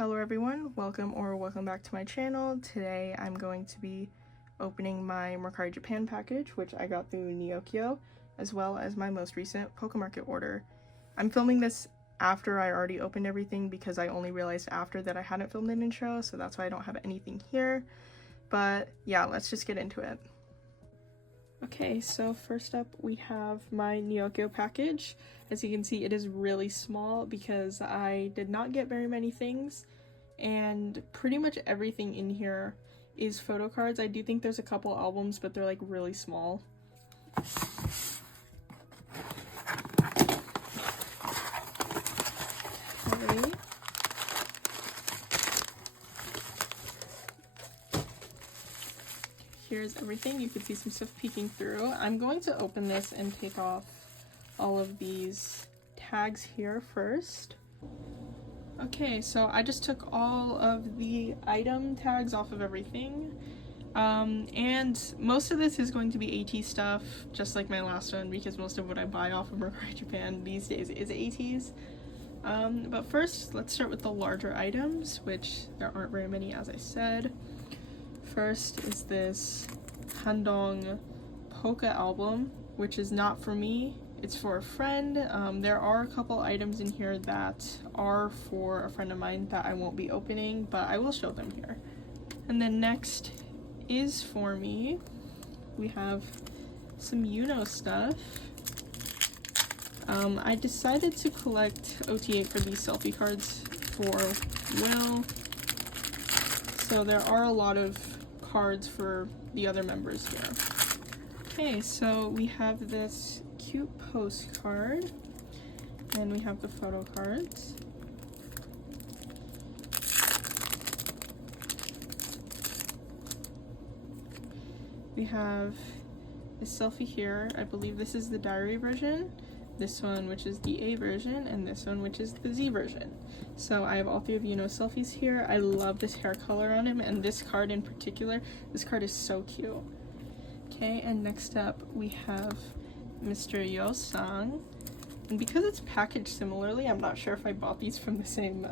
Hello everyone, welcome back to my channel. Today I'm going to be opening my Merari Japan package, which I got through Neokyo, as well as my most recent Pok Market order. I'm filming this after I already opened everything because I only realized after that I hadn't filmed an intro, so that's why I don't have anything here. But yeah, let's just get into it. Okay, so first up we have my Neokyo package. As you can see, it is really small because I did not get very many things, and pretty much everything in here is photo cards. I do think there's a couple albums, but they're like really small. Okay. Here's everything. You can see some stuff peeking through. I'm going to open this and take off all of these tags here first. Okay, so I just took all of the item tags off of everything. And most of this is going to be AT stuff, just like my last one, because most of what I buy off of Merari Japan these days is ATs. But first, let's start with the larger items, which there aren't very many, as I said. First is this Handong Polka album, which is not for me, it's for a friend. There are a couple items in here that are for a friend of mine that I won't be opening, but I will show them here. And then next is for me. We have some stuff. I decided to collect OTA for these selfie cards for Will. So there are a lot of cards for the other members here. Okay, so we have this cute postcard, and we have the photo cards. We have this selfie here. I believe this is the diary version, this one which is the A version, and this one which is the Z version. So I have all three of selfies here. I love this hair color on him, and this card in particular. This card is so cute. Okay, and next up we have Mr. Yo-sang. And because it's packaged similarly, I'm not sure if I bought these from the same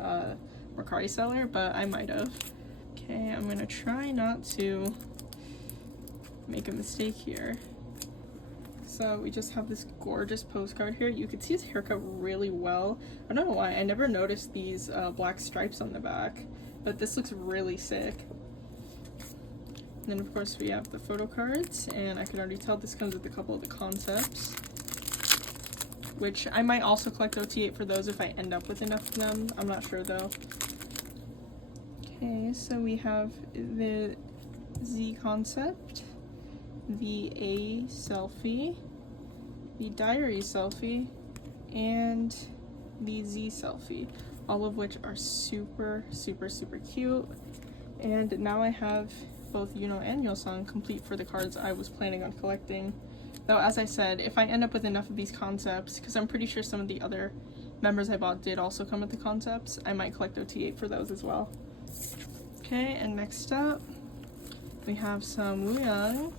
Mercari seller, but I might have. Okay, I'm gonna try not to make a mistake here. So we just have this gorgeous postcard here. You can see his haircut really well. I don't know why, I never noticed these black stripes on the back, but this looks really sick. And then of course we have the photo cards, and I can already tell this comes with a couple of the concepts, which I might also collect OT8 for those if I end up with enough of them. I'm not sure though. Okay, so we have the Z concept, the A selfie, the diary selfie, and the Z selfie, all of which are super cute. And now I have both Yuno and Yo-sang complete for the cards I was planning on collecting. Though, as I said, if I end up with enough of these concepts, because I'm pretty sure some of the other members I bought did also come with the concepts, I might collect OT8 for those as well. Okay, and next up we have some Wooyoung,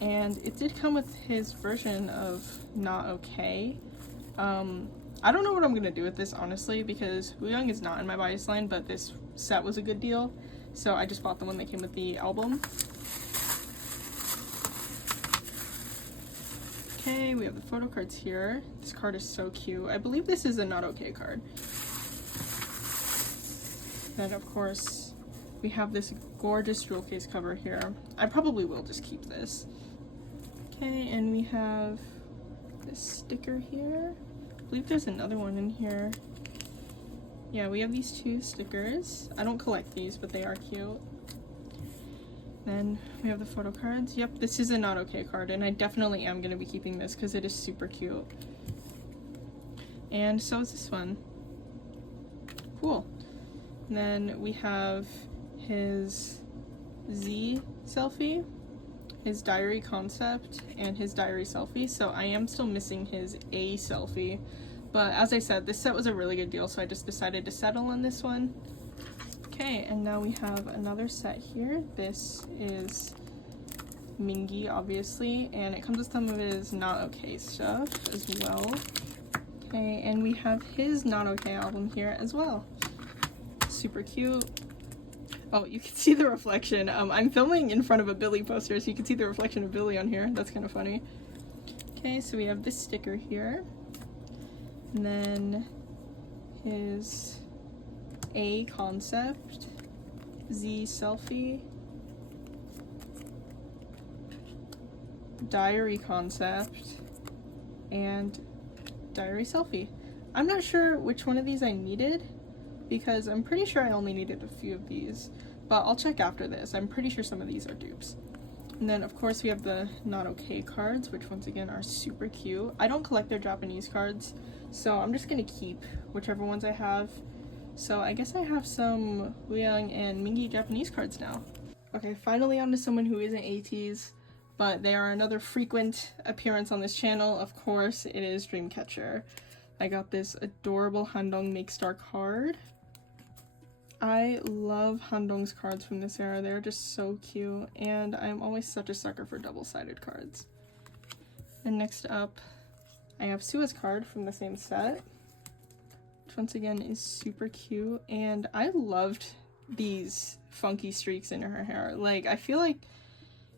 and it did come with his version of Not Okay. I don't know what I'm gonna do with this, honestly, because Wooyoung is not in my bias line, but this set was a good deal, so I just bought the one that came with the album. Okay, we have the photo cards here. This card is so cute. I believe this is a Not Okay card. Then of course we have this gorgeous jewel case cover here. I probably will just keep this. Okay, and we have this sticker here. I believe there's another one in here. Yeah, we have these two stickers. I don't collect these, but they are cute. Then we have the photo cards. Yep, this is a Not Okay card, and I definitely am going to be keeping this because it is super cute. And so is this one. Cool. And then we have his Z selfie, his diary concept, and his diary selfie. So I am still missing his A selfie. But as I said, this set was a really good deal, so I just decided to settle on this one. Okay, and now we have another set here. This is Mingi, obviously, and it comes with some of his Not Okay stuff as well. Okay, and we have his Not Okay album here as well. super cute. Oh, you can see the reflection. I'm filming in front of a Billy poster, so you can see the reflection of Billy on here. That's kind of funny. Okay, so we have this sticker here. And then his A concept, Z selfie, diary concept, and diary selfie. I'm not sure which one of these I needed, because I'm pretty sure I only needed a few of these, but I'll check after this. I'm pretty sure some of these are dupes. And then of course we have the not okay cards, which once again are super cute. I don't collect their Japanese cards, so I'm just gonna keep whichever ones I have. So I guess I have some Huyang and Mingi Japanese cards now. Okay, finally on to someone who isn't ATs, but they are another frequent appearance on this channel. Of course, it is Dreamcatcher. I got this adorable Handong Make Star card. I love Handong's cards from this era. They're just so cute, and I'm always such a sucker for double-sided cards. And next up, I have Sua's card from the same set, which once again is super cute, and I loved these funky streaks in her hair. Like, I feel like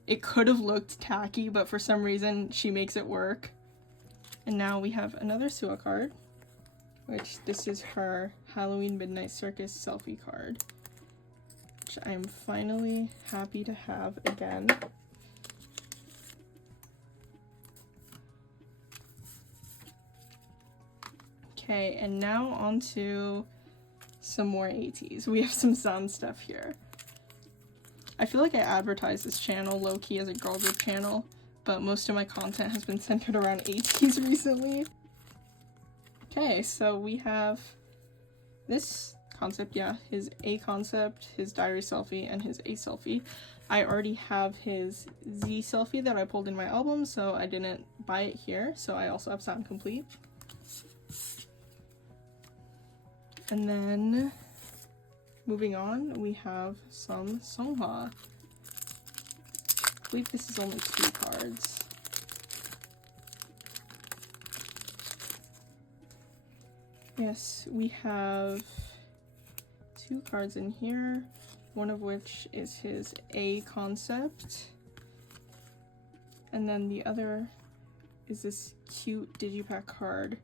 it could have looked tacky, but for some reason she makes it work. And now we have another Sua card, which this is her Halloween Midnight Circus selfie card, which I am finally happy to have again. Okay, and now on to some more ATs. We have some San stuff here. I feel like I advertise this channel low-key as a girl group channel, but most of my content has been centered around ATs recently. Okay, so we have this concept, yeah, his A concept, his diary selfie, and his A selfie. I already have his Z selfie that I pulled in my album, so I didn't buy it here, so I also have Sound Complete. And then, moving on, we have some Songhwa. I believe this is only 2 cards. Yes, we have 2 cards in here, one of which is his A concept, and then the other is this cute digipack card.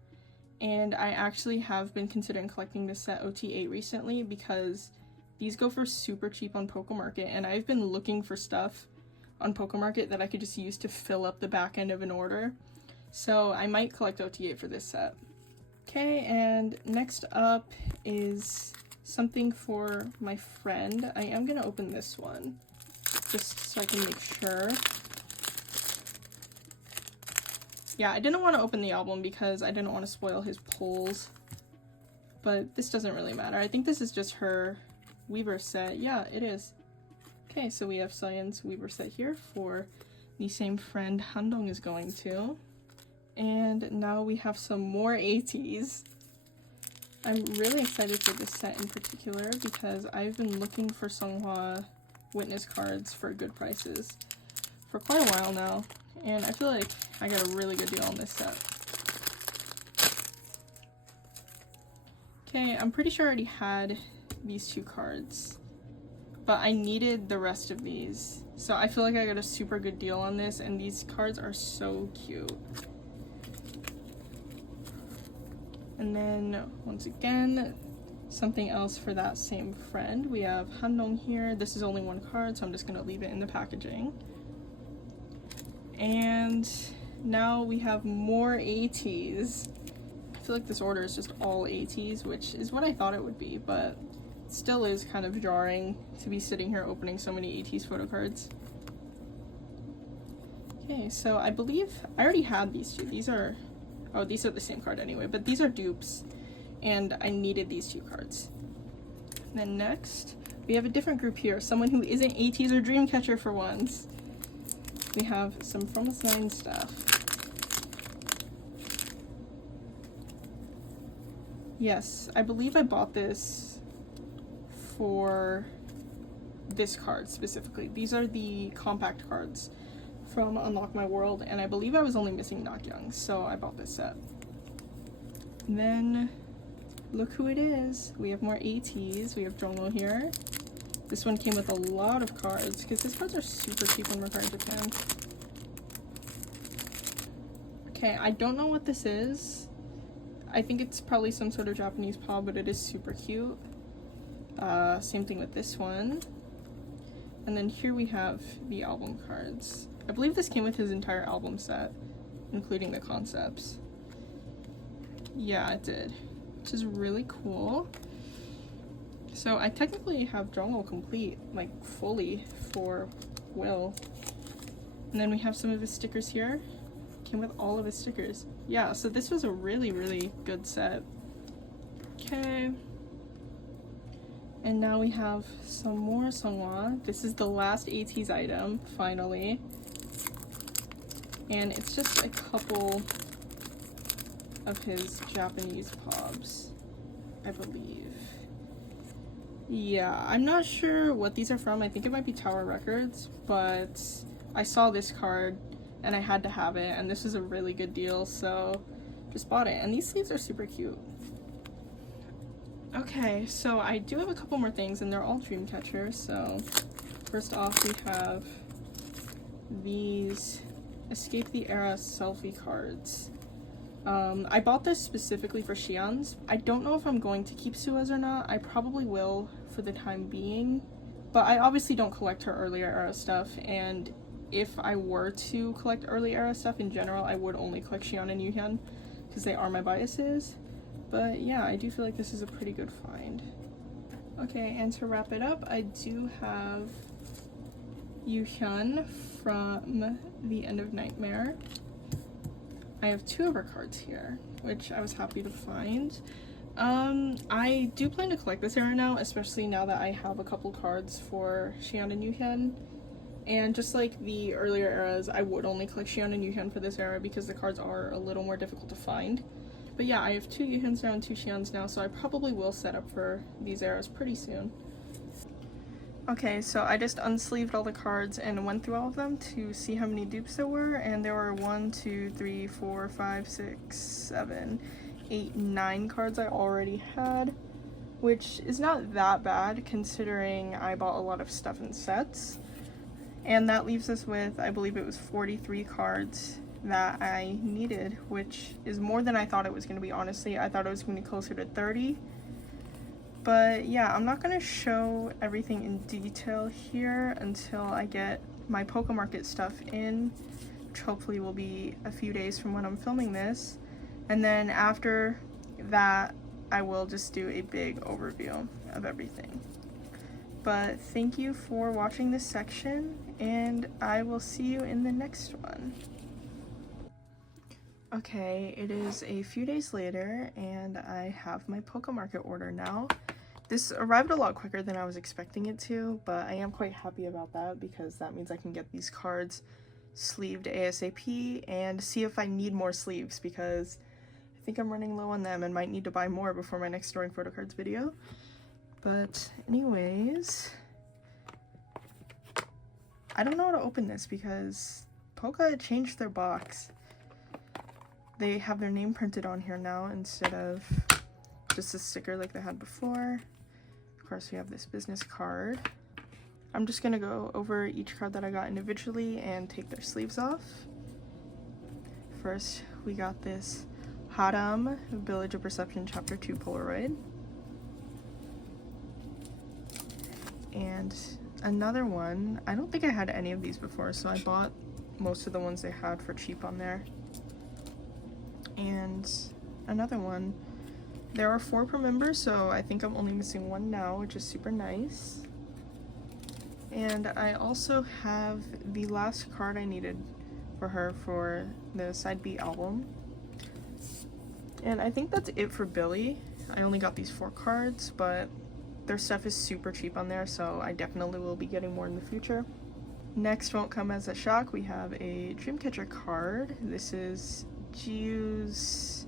And I actually have been considering collecting this set OT8 recently because these go for super cheap on Pok Market, and I've been looking for stuff on Pok Market that I could just use to fill up the back end of an order. So I might collect OT8 for this set. Okay, and next up is something for my friend. I am going to open this one, just so I can make sure. Yeah, I didn't want to open the album because I didn't want to spoil his pulls, but this doesn't really matter. I think this is just her Weaver set. Yeah, it is. Okay, so we have Science Weaver set here for the same friend Handong is going to. And now we have some more ATs. I'm really excited for this set in particular because I've been looking for Songhwa witness cards for good prices for quite a while now, and I feel like I got a really good deal on this set. Okay, I'm pretty sure I already had these 2 cards, but I needed the rest of these, so I feel like I got a super good deal on this, and these cards are so cute. And then, once again, something else for that same friend. We have Handong here. This is only 1 card, so I'm just going to leave it in the packaging. And now we have more ATs. I feel like this order is just all ATs, which is what I thought it would be, but it still is kind of jarring to be sitting here opening so many ATs photo cards. Okay, so I believe I already had these 2. These are the same card anyway, but these are dupes, and I needed these 2 cards. And then next, we have a different group here, someone who isn't ATs or Dreamcatcher for once. We have some From Us 9 stuff. Yes, I believe I bought this for this card specifically. These are the compact cards from Unlock My World, and I believe I was only missing Nakyang, so I bought this set. And then look who it is. We have more ATs. We have Jongo here. This one came with a lot of cards because these cards are super cheap on Merari Japan. Okay, I don't know what this is. I think it's probably some sort of Japanese paw, but it is super cute. Same thing with this one. And then here we have the album cards. I believe this came with his entire album set, including the concepts. Yeah, it did, which is really cool. So I technically have Jongo complete, like fully, for Will. And then we have some of his stickers here. Came with all of his stickers. Yeah, so this was a really, really good set. Okay. And now we have some more Songhwa. This is the last ATEEZ item, finally. And it's just a couple of his Japanese pobs, I believe. Yeah, I'm not sure what these are from. I think it might be Tower Records, but I saw this card and I had to have it, and this was a really good deal, so just bought it. And these sleeves are super cute. Okay, so I do have a couple more things, and they're all Dreamcatcher. So first off, we have these Escape the Era selfie cards. I bought this specifically for Xi'an's. I don't know if I'm going to keep Sua's or not. I probably will for the time being, but I obviously don't collect her earlier era stuff, and if I were to collect early era stuff in general, I would only collect Xi'an and Yuhyun because they are my biases. But yeah, I do feel like this is a pretty good find. Okay, and to wrap it up, I do have Yuhyun from The End of Nightmare. I have two of her cards here, which I was happy to find. I do plan to collect this era now, especially now that I have a couple cards for Xi'an and Yuhyun. And just like the earlier eras, I would only collect Xi'an and Yuhyun for this era because the cards are a little more difficult to find. But yeah, I have two Yuhyuns now and two Xi'ans now, so I probably will set up for these eras pretty soon. Okay, so I just unsleeved all the cards and went through all of them to see how many dupes there were, and there were 1, 2, 3, 4, 5, 6, 7, 8, 9 cards I already had, which is not that bad considering I bought a lot of stuff in sets. And that leaves us with, I believe it was 43 cards that I needed, which is more than I thought it was going to be, honestly. I thought it was going to be closer to 30. But yeah, I'm not going to show everything in detail here until I get my pocamarket stuff in, which hopefully will be a few days from when I'm filming this. And then after that, I will just do a big overview of everything. But thank you for watching this section, and I will see you in the next one. Okay, it is a few days later, and I have my pocamarket order now. This arrived a lot quicker than I was expecting it to, but I am quite happy about that because that means I can get these cards sleeved ASAP and see if I need more sleeves because I think I'm running low on them and might need to buy more before my next storing photocards video. But anyways, I don't know how to open this because Poca changed their box. They have their name printed on here now instead of just a sticker like they had before. Of course, we have this business card. I'm just gonna go over each card that I got individually and take their sleeves off. First, we got this Haram Village of Perception Chapter 2 Polaroid. And another one, I don't think I had any of these before, so I bought most of the ones they had for cheap on there. And another one, there are 4 per member, so I think I'm only missing 1 now, which is super nice. And I also have the last card I needed for her for the Side B album. And I think that's it for Billy. I only got these 4 cards, but their stuff is super cheap on there, so I definitely will be getting more in the future. Next won't come as a shock, we have a Dreamcatcher card. This is Jiu's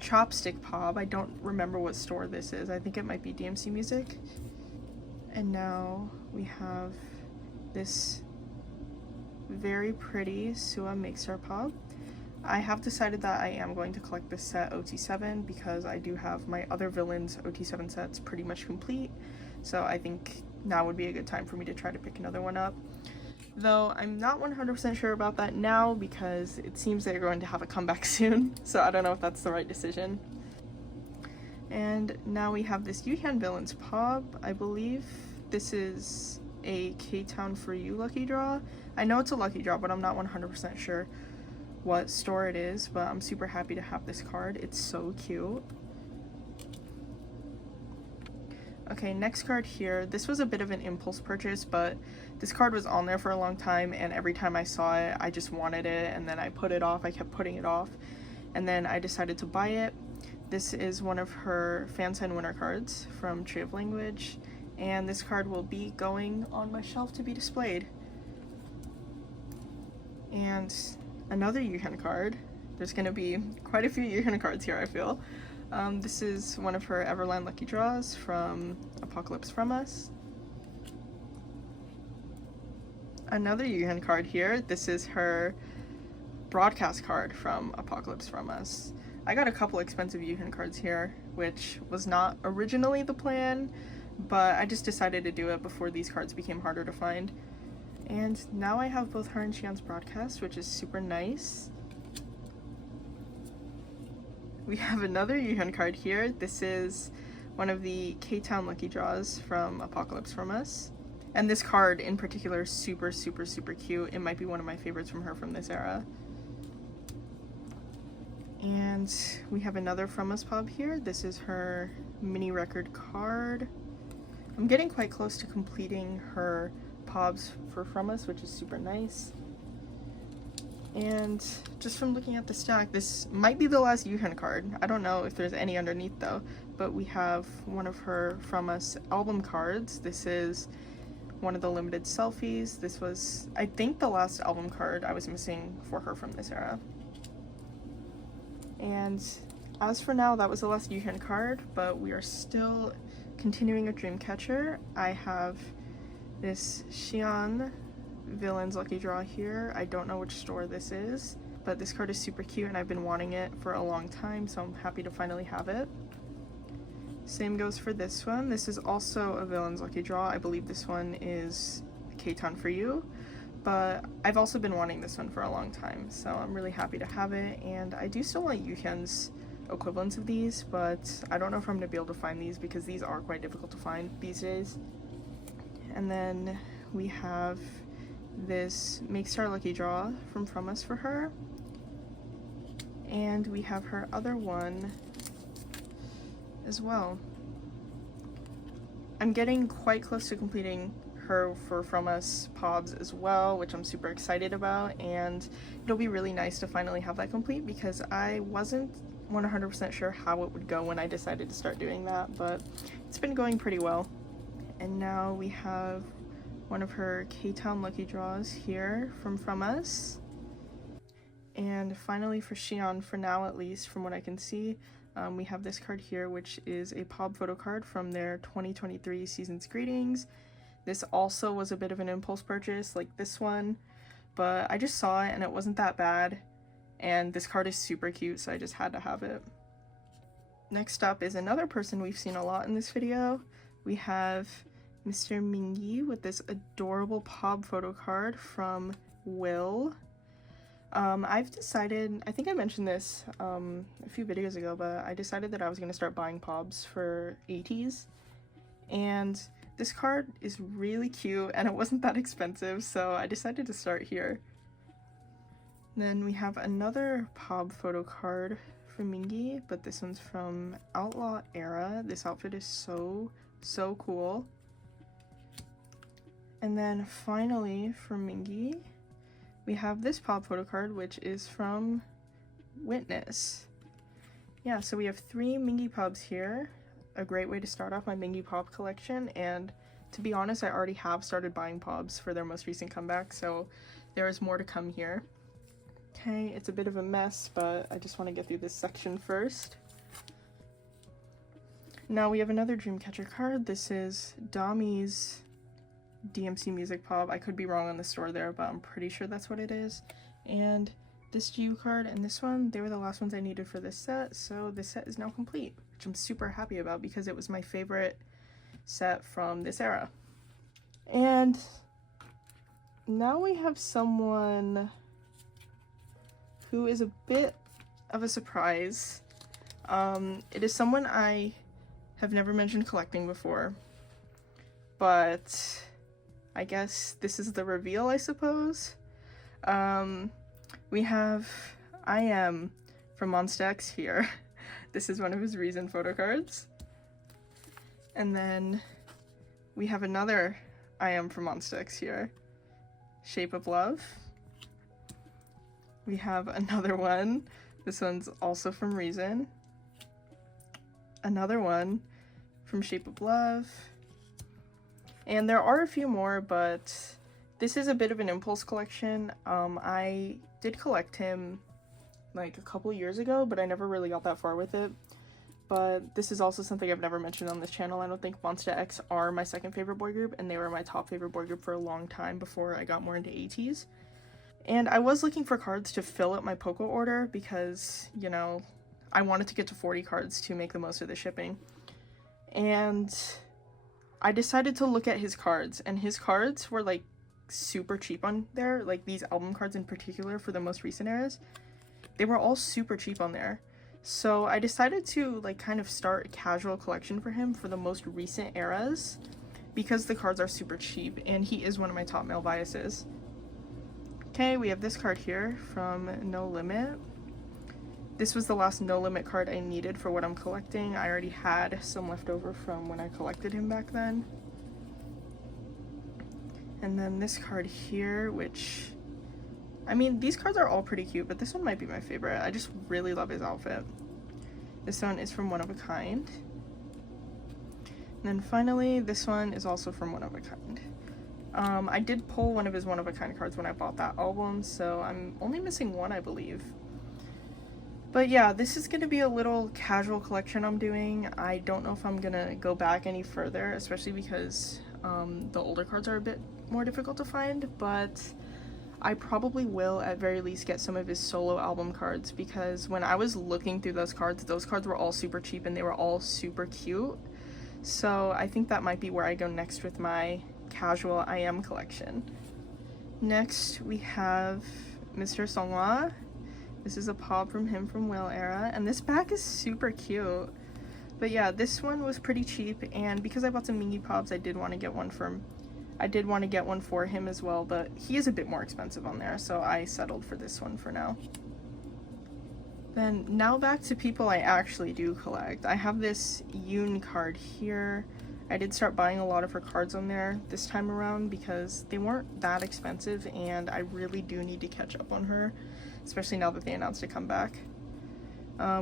Chopstick Pop. I don't remember what store this is. I think it might be DMC Music. And now we have this very pretty Sua Mixer Pop. I have decided that I am going to collect this set OT7 because I do have my other villains OT7 sets pretty much complete, so I think now would be a good time for me to try to pick another one up. Though I'm not 100% sure about that now because it seems they're going to have a comeback soon, so I don't know if that's the right decision. And now we have this Yuhan Villains Pop. I believe this is a K-Town For You lucky draw. I know it's a lucky draw, but I'm not 100% sure what store it is, but I'm super happy to have this card. It's so cute. Okay, next card here. This was a bit of an impulse purchase, but this card was on there for a long time, and every time I saw it, I just wanted it, and then I put it off. I kept putting it off, and then I decided to buy it. This is one of her fan sign winner cards from Tree of Language, and this card will be going on my shelf to be displayed. And another Yuhan card. There's going to be quite a few Yuhan cards here, I feel. This is one of her Everland lucky draws from Apocalypse From Us. Another Yuhan card here. This is her broadcast card from Apocalypse From Us. I got a couple expensive Yuhan cards here, which was not originally the plan, but I just decided to do it before these cards became harder to find. And now I have both her and Xian's broadcast, which is super nice. We have another Yuhan card here. This is one of the K-Town lucky draws from Apocalypse From Us. And this card in particular is super, super, super cute. It might be one of my favorites from her from this era. And we have another From Us pub here. This is her mini record card. I'm getting quite close to completing her pobs for From Us, which is super nice. And just from looking at the stack, this might be the last Yuhan card. I don't know if there's any underneath though, but we have one of her From Us album cards. This is one of the limited selfies. This was, I think, the last album card I was missing for her from this era. And as for now, that was the last Yuhan card, but we are still continuing with Dreamcatcher. I have this Xian Villains lucky draw here. I don't know which store this is, but this card is super cute and I've been wanting it for a long time, so I'm happy to finally have it. Same goes for this one. This is also a Villains lucky draw. I believe this one is K-Town For You, but I've also been wanting this one for a long time, so I'm really happy to have it. And I do still want Yuhan's equivalents of these, but I don't know if I'm gonna be able to find these because these are quite difficult to find these days. And then we have this Make Star lucky draw from Us for her, and we have her other one as well. I'm getting quite close to completing her for From Us pobs as well, which I'm super excited about, and it'll be really nice to finally have that complete because I wasn't 100% sure how it would go when I decided to start doing that, but it's been going pretty well. And now we have one of her K-Town lucky draws here from Us. And finally for Xian, for now at least, from what I can see, we have this card here, which is a Pob photo card from their 2023 Season's Greetings. This also was a bit of an impulse purchase, like this one, but I just saw it and it wasn't that bad, and this card is super cute, so I just had to have it. Next up is another person we've seen a lot in this video. We have Mr. Mingyi with this adorable Pob photo card from Will. I've decided, I think I mentioned this a few videos ago, but I decided that I was going to start buying Pobs for 80s, and this card is really cute and it wasn't that expensive, so I decided to start here. Then we have another Pob photo card from Mingyi, but this one's from Outlaw Era. This outfit is so cool. And then finally from Mingyi, we have this Pob photo card, which is from Witness. Yeah, so we have 3 Mingyi Pobs here. A great way to start off my Mingyi Pob collection, and to be honest, I already have started buying Pobs for their most recent comeback, so there is more to come here. Okay, it's a bit of a mess, but I just want to get through this section first. Now we have another Dreamcatcher card. This is Dami's DMC Music Pob. I could be wrong on the store there, but I'm pretty sure that's what it is. And this GU card and this one, they were the last ones I needed for this set, so this set is now complete, which I'm super happy about because it was my favorite set from this era. And now we have someone who is a bit of a surprise. It is someone I have never mentioned collecting before, but I guess this is the reveal, I suppose. We have I Am from Monsta X here. This is one of his recent photo cards. And then we have another I Am from Monsta X here, Shape of Love. We have another one. This one's also from Reason. Another one from Shape of Love. And there are a few more, but this is a bit of an impulse collection. I did collect him like a couple years ago, but I never really got that far with it. But this is also something I've never mentioned on this channel. I don't think Monsta X are my second favorite boy group, and they were my top favorite boy group for a long time before I got more into ATs. And I was looking for cards to fill up my Poco order because, you know, I wanted to get to 40 cards to make the most of the shipping. And I decided to look at his cards, and his cards were like super cheap on there, like these album cards in particular for the most recent eras. They were all super cheap on there. So I decided to like kind of start a casual collection for him for the most recent eras because the cards are super cheap, and he is one of my top male biases. Okay, we have this card here from No Limit. This was the last No Limit card I needed for what I'm collecting. I already had some left over from when I collected him back then. And then this card here, which, I mean, these cards are all pretty cute, but this one might be my favorite. I just really love his outfit. This one is from One of a Kind. And then finally, this one is also from One of a Kind. I did pull one of his One of a Kind cards when I bought that album, so I'm only missing one, I believe. But yeah, this is going to be a little casual collection I'm doing. I don't know if I'm going to go back any further, especially because the older cards are a bit more difficult to find, but I probably will at very least get some of his solo album cards, because when I was looking through those cards were all super cheap and they were all super cute. So I think that might be where I go next with my casual I Am collection. Next we have Mr. Songhwa. This is a pop from him from Whale era, and this pack is super cute. But yeah, this one was pretty cheap, and because I bought some Mingy Pops, I did want to get one for him as well, but he is a bit more expensive on there, so I settled for this one for now. Then now back to people I actually do collect. I have this Yoon card here. I did start buying a lot of her cards on there this time around because they weren't that expensive, and I really do need to catch up on her, especially now that they announced a comeback.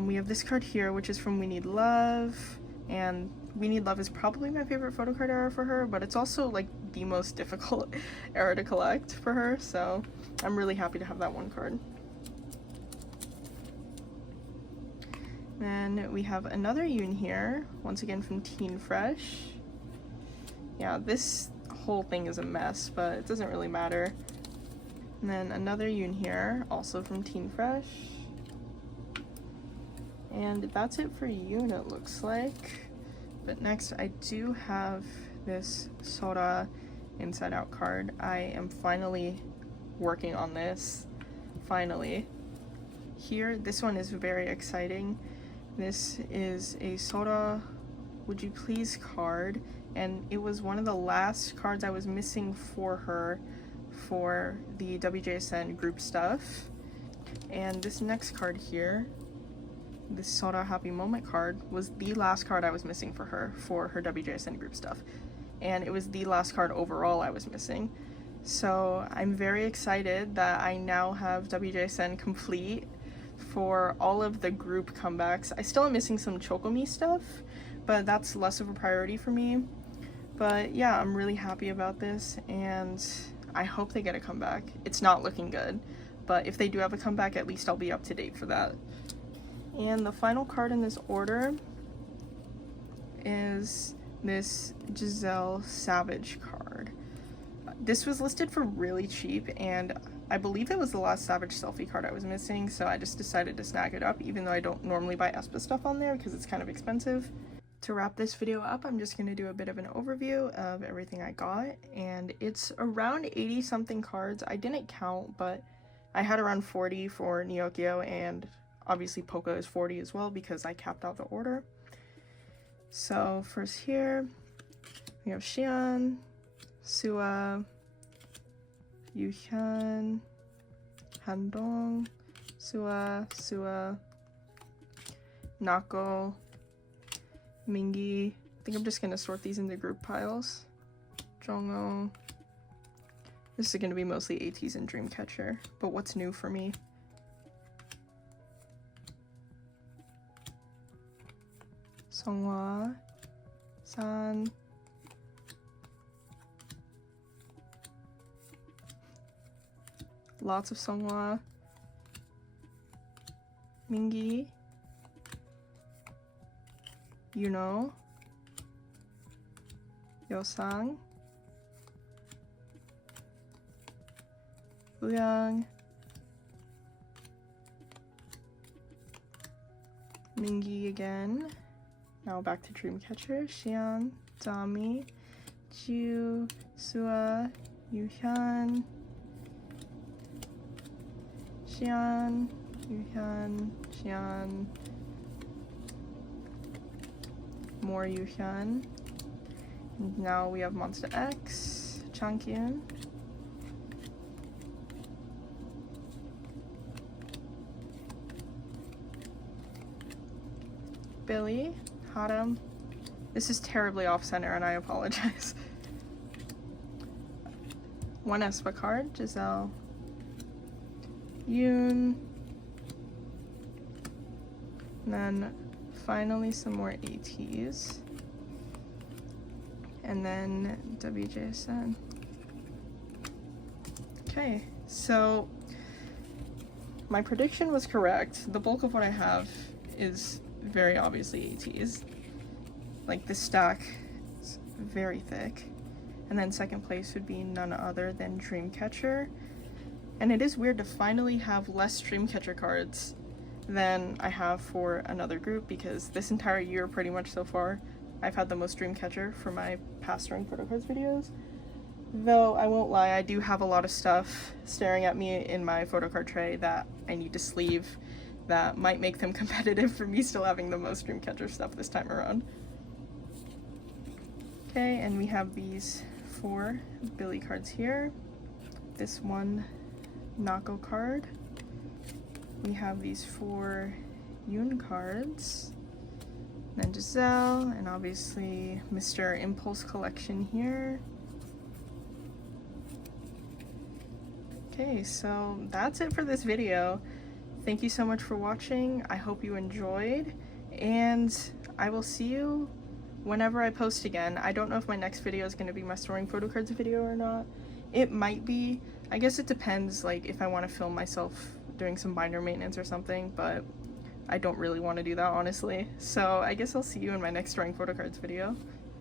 We have this card here, which is from We Need Love, and We Need Love is probably my favorite photo card era for her, but it's also like the most difficult era to collect for her, so I'm really happy to have that one card. Then we have another Yoon here, once again from Teen Fresh. Yeah, this whole thing is a mess, but it doesn't really matter. And then another Yoon here, also from Teen Fresh. And that's it for Yoon, it looks like. But next I do have this Sora Inside Out card. I am finally working on this. Finally. Here, this one is very exciting. This is a Sora Would You Please card, and it was one of the last cards I was missing for her for the WJSN group stuff. And this next card here, this Sora Happy Moment card, was the last card I was missing for her WJSN group stuff. And it was the last card overall I was missing. So I'm very excited that I now have WJSN complete for all of the group comebacks. I still am missing some Chocomi stuff, but that's less of a priority for me. But yeah, I'm really happy about this, and I hope they get a comeback. It's not looking good, but if they do have a comeback, at least I'll be up to date for that. And the final card in this order is this Giselle Savage card. This was listed for really cheap, and I believe it was the last Savage selfie card I was missing, so I just decided to snag it up, even though I don't normally buy Espa stuff on there because it's kind of expensive. To wrap this video up, I'm just going to do a bit of an overview of everything I got, and it's around 80 something cards. I didn't count, but I had around 40 for Nyokyo, and obviously Poca is 40 as well because I capped out the order. So first here, we have Xian, Sua, Yuhyun, Handong, Sua, Nako, Mingi. I think I'm just gonna sort these into group piles. Jongho. This is gonna be mostly ATs and Dreamcatcher, but what's new for me? Songhwa, San, lots of Songhwa, Mingi, Yuno, Yosang, Uyang, Mingi again. Now back to Dreamcatcher, Xian, Dami, Jiu, Sua, Yuhyun, Xian, Yuhyun, Xian, more Yuhyun. Now we have Monster X, Changkyun, Billy, Haram. This is terribly off center and I apologize. One Espa card, Giselle, Yoon, and then finally some more ATs, and then WJSN. Okay, so my prediction was correct. The bulk of what I have is very obviously ATs. Like, this stack is very thick. And then second place would be none other than Dreamcatcher. And it is weird to finally have less Dreamcatcher cards than I have for another group, because this entire year pretty much so far I've had the most Dreamcatcher for my past Drawing Photocards videos. Though I won't lie, I do have a lot of stuff staring at me in my photocard tray that I need to sleeve that might make them competitive for me still having the most Dreamcatcher stuff this time around. Okay, and we have these 4 Billy cards here. This one Nako card. We have these 4 Yoon cards. Then Giselle, and obviously Mr. Impulse Collection here. Okay, so that's it for this video. Thank you so much for watching. I hope you enjoyed, and I will see you whenever I post again. I don't know if my next video is going to be my storing photocards video or not. It might be. I guess it depends, like, if I want to film myself doing some binder maintenance or something, but I don't really want to do that, honestly. So I guess I'll see you in my next storing photocards video.